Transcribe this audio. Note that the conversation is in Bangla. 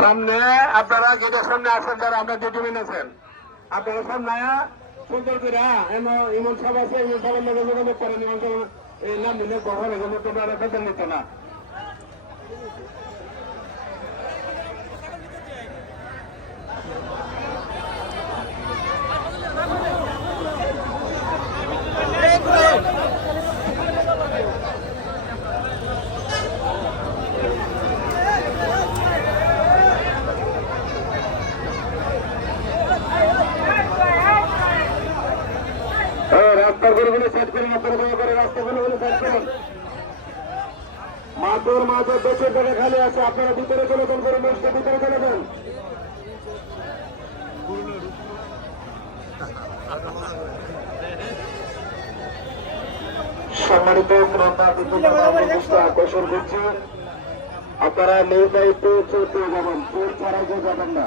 সামনে আপনারা গেটের সামনে আসেন যারা, আপনার ডিউটিমেন আছেন আপনারা সামনে সুন্দর করে এমন ইমন সাহেব আছে, ইমন সাহেব লোক যোগাযোগ করেন, ইমন সাহেব এই নাম নিলে গহরে এগুলো তোমরা নিত না। রাস্তার গরুগুলো সেট করুন আপনারা দয়া করে রাস্তাগুলো গুলো সেট করুন মাতর মাতর দেশের জায়গা খালি আছে, আপনারা ভিতরে চলে যান করে মসজিদের ভিতরে চলে যান। সম্মানিত বিক্রেতা আকর্ষণ করছি। আপনারা নির্ধারিত চলতে যাবেন। চোর যাবেন না।